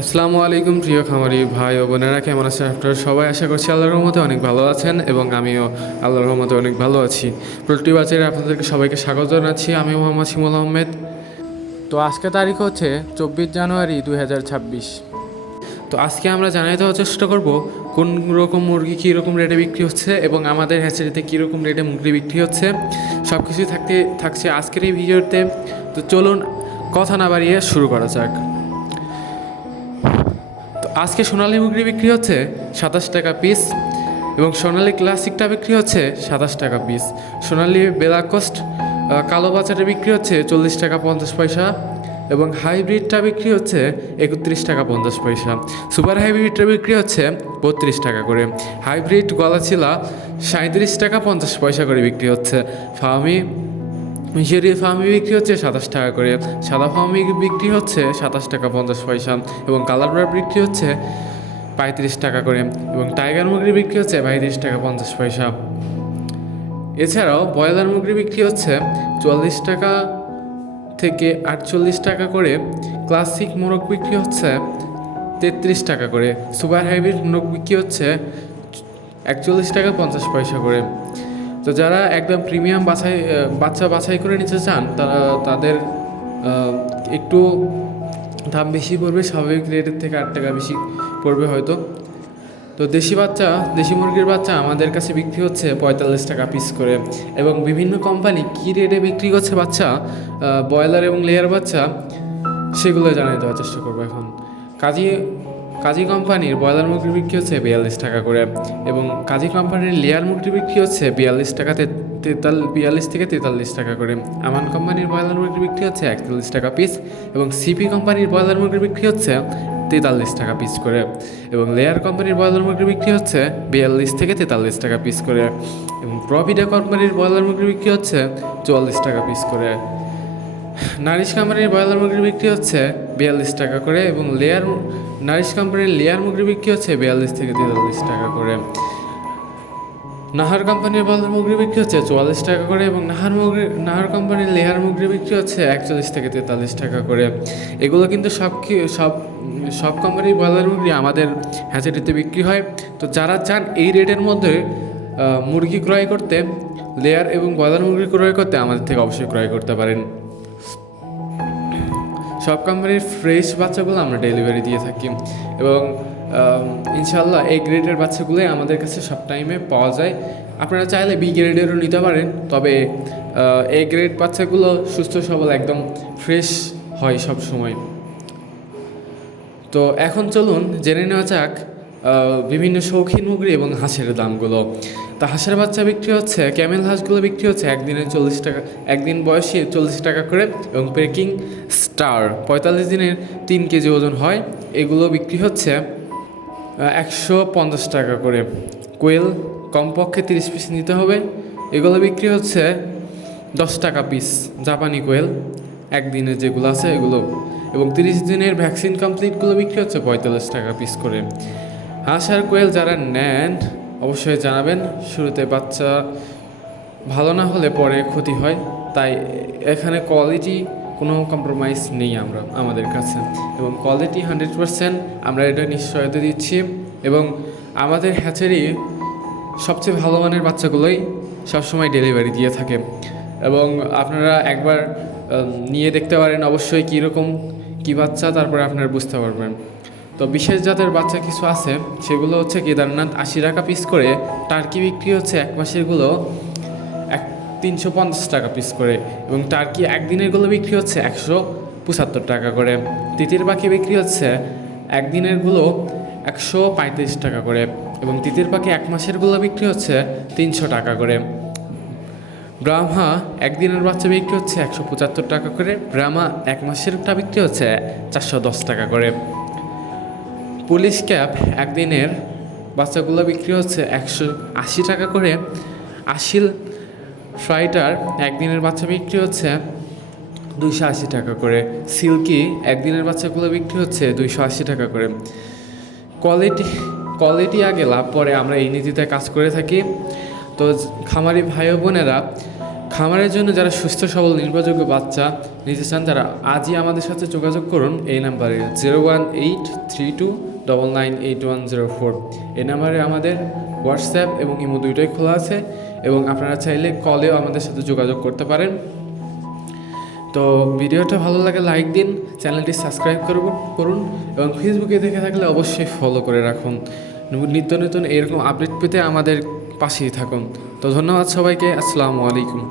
আসসালামু আলাইকুম প্রিয় খামারি ভাই ও বোনেরা, কেমন আছেন আপনারা সবাই? আশা করছি আল্লাহর রহমতে অনেক ভালো আছেন এবং আমিও আল্লাহর রহমতে অনেক ভালো আছি। পোল্ট্রি বাজারে আপনাদেরকে সবাইকে স্বাগত জানাচ্ছি। আমি মোহাম্মদ শিমুল আহমেদ। তো আজকে তারিখ হচ্ছে 24 জানুয়ারি 2026। তো আজকে আমরা জানাই দেওয়ার চেষ্টা করব কোন রকম মুরগি কী রকম রেটে বিক্রি হচ্ছে এবং আমাদের হ্যাচারিতে কী রকম রেটে মুরগি বিক্রি হচ্ছে, সব কিছুই থাকছে আজকের এই ভিডিওতে। তো চলুন কথা না বাড়িয়ে শুরু করা যাক। আজকে সোনালী মুরগি বিক্রি হচ্ছে 27 টাকা পিস এবং সোনালী ক্লাসিকটা বিক্রি হচ্ছে 27 টাকা পিস। সোনালী বেলাকোস্ট কালো বাচ্চাটা বিক্রি হচ্ছে 40 টাকা 50 পয়সা এবং হাইব্রিডটা বিক্রি হচ্ছে 31 টাকা 50 পয়সা। সুপার হাইব্রিডটা বিক্রি হচ্ছে 32 টাকা করে। হাইব্রিড গলাচিলা 37 টাকা 50 পয়সা করে বিক্রি হচ্ছে। ফার্মি মিশরি ফার্মি বিক্রি হচ্ছে 27 টাকা করে। সাদা ফার্মি বিক্রি হচ্ছে 27 টাকা 50 পয়সা এবং কালার ব্রাড বিক্রি হচ্ছে 35 টাকা করে এবং টাইগার মুরগি বিক্রি হচ্ছে 32 টাকা 50 পয়সা। এছাড়াও ব্রয়লার মুরগি বিক্রি হচ্ছে 44 টাকা থেকে 48 টাকা করে। ক্লাসিক মোরগ বিক্রি হচ্ছে 33 টাকা করে। সুপার হাইব্রিড মোরগ বিক্রি হচ্ছে 41 টাকা 50 পয়সা করে। তো যারা একদম প্রিমিয়াম বাচ্চা বাছাই করে নিতে চান তাদের একটু দাম বেশি পড়বে, স্বাভাবিক রেটের থেকে 8 টাকা বেশি পড়বে হয়তো। তো দেশি মুরগির বাচ্চা আমাদের কাছে বিক্রি হচ্ছে 45 টাকা পিস করে এবং বিভিন্ন কোম্পানি কী রেটে বিক্রি করছে বাচ্চা, ব্রয়লার এবং লেয়ার বাচ্চা, সেগুলো জানিয়ে দেওয়ার চেষ্টা করবো এখন। কাজী কোম্পানির ব্রয়লার মুরগি বিক্রি হচ্ছে 42 টাকা করে এবং কাজী কোম্পানির লেয়ার মুরগি বিক্রি হচ্ছে 42 থেকে 43 টাকা করে। আমান কোম্পানির ব্রয়লার মুরগি বিক্রি হচ্ছে 41 টাকা পিস এবং সিপি কোম্পানির ব্রয়লার মুরগি বিক্রি হচ্ছে 43 টাকা পিস করে এবং লেয়ার কোম্পানির ব্রয়লার মুরগি বিক্রি হচ্ছে 42 থেকে 43 টাকা পিস করে এবং প্রভিডা কোম্পানির ব্রয়লার মুরগি বিক্রি হচ্ছে 44 টাকা পিস করে। নারিশ কোম্পানির ব্রয়লার মুরগি বিক্রি হচ্ছে 42 টাকা করে এবং নারিশ কোম্পানির লেয়ার মুরগি বিক্রি হচ্ছে 42 থেকে 43 টাকা করে। নাহার কোম্পানির ব্রয়লার মুরগি বিক্রি হচ্ছে 44 টাকা করে এবং নাহার কোম্পানির লেয়ার মুরগি বিক্রি হচ্ছে 41 থেকে 43 টাকা করে। এগুলো কিন্তু সব কোম্পানির ব্রয়লার মুরগি আমাদের হ্যাচারিতে বিক্রি হয়। তো যারা চান এই রেটের মধ্যে মুরগি ক্রয় করতে, লেয়ার এবং ব্রয়লার মুরগি ক্রয় করতে, আমাদের থেকে অবশ্যই ক্রয় করতে পারেন। সব কোম্পানির ফ্রেশ বাচ্চাগুলো আমরা ডেলিভারি দিয়ে থাকি এবং ইনশাল্লাহ এই গ্রেডের বাচ্চাগুলোই আমাদের কাছে সব টাইমে পাওয়া যায়। আপনারা চাইলে বি গ্রেডেরও নিতে পারেন, তবে এ গ্রেড বাচ্চাগুলো সুস্থ সবল একদম ফ্রেশ হয় সব সময়। তো এখন চলুন জেনে নেওয়া যাক বিভিন্ন শৌখিন মুরগি এবং হাঁসের দামগুলো। তা হাঁসের বাচ্চা বিক্রি হচ্ছে, ক্যামেল হাঁসগুলো বিক্রি হচ্ছে একদিন বয়সে 40 টাকা করে এবং পেকিং স্টার 45 দিনের 3 কেজি ওজন হয়, এগুলো বিক্রি হচ্ছে 150 টাকা করে। কোয়েল কমপক্ষে 30 পিস নিতে হবে, এগুলো বিক্রি হচ্ছে 10 টাকা পিস। জাপানি কোয়েল একদিনের যেগুলো আছে এগুলো এবং 30 দিনের ভ্যাকসিন কমপ্লিটগুলো বিক্রি হচ্ছে 45 টাকা পিস করে। হাঁস আর কোয়েল যারা নেন অবশ্যই জানাবেন, শুরুতে বাচ্চা ভালো না হলে পরে ক্ষতি হয়, তাই এখানে কোয়ালিটি কোনো কম্প্রোমাইজ নেই আমাদের কাছে এবং কোয়ালিটি 100% আমরা এটা নিশ্চয়তা দিচ্ছি এবং আমাদের হ্যাচারি সবচেয়ে ভালো মানের বাচ্চাগুলোই সবসময় ডেলিভারি দিয়ে থাকে এবং আপনারা একবার নিয়ে দেখতে পারেন অবশ্যই কীরকম কী বাচ্চা, তারপরে আপনারা বুঝতে পারবেন। তো বিশেষ জাতের বাচ্চা কিছু আছে, সেগুলো হচ্ছে কেদারনাথ 80 টাকা পিস করে। টার্কি বিক্রি হচ্ছে 1 মাসেরগুলো 350 টাকা পিস করে এবং টার্কি একদিনেরগুলো বিক্রি হচ্ছে 175 টাকা করে। তিতির পাখি বিক্রি হচ্ছে একদিনেরগুলো 135 টাকা করে এবং তিতির পাখি 1 মাসেরগুলো বিক্রি হচ্ছে 300 টাকা করে। ব্রাহ্মা একদিনের বাচ্চা বিক্রি হচ্ছে 175 টাকা করে। ব্রাহ্মা 1 মাসেরটা বিক্রি হচ্ছে 410 টাকা করে। পুলিশ ক্যাপ একদিনের বাচ্চাগুলো বিক্রি হচ্ছে 180 টাকা করে। আশিল ফ্রাইটার একদিনের বাচ্চা বিক্রি হচ্ছে 280 টাকা করে। সিল্কি একদিনের বাচ্চাগুলো বিক্রি হচ্ছে 280 টাকা করে। কোয়ালিটি আগে লাভ পরে, আমরা এই নীতিতে কাজ করে থাকি। তো খামারি ভাই বোনেরা, খামারের জন্য যারা সুস্থ সবল নির্ভরযোগ্য বাচ্চা নিতে চান তারা আজই আমাদের সাথে যোগাযোগ করুন এই নাম্বারে 01832998104। এই নাম্বারে আমাদের হোয়াটসঅ্যাপ এবং ইমো দুইটাই খোলা আছে এবং আপনারা চাইলে কলেও আমাদের সাথে যোগাযোগ করতে পারেন। তো ভিডিওটা ভালো লাগে লাইক দিন, চ্যানেলটি সাবস্ক্রাইব করুন এবং ফেসবুকে দেখে থাকলে অবশ্যই ফলো করে রাখুন। নিত্য নতুন এরকম আপডেট পেতে আমাদের পাশেই থাকুন। তো ধন্যবাদ সবাইকে, আসসালামু আলাইকুম।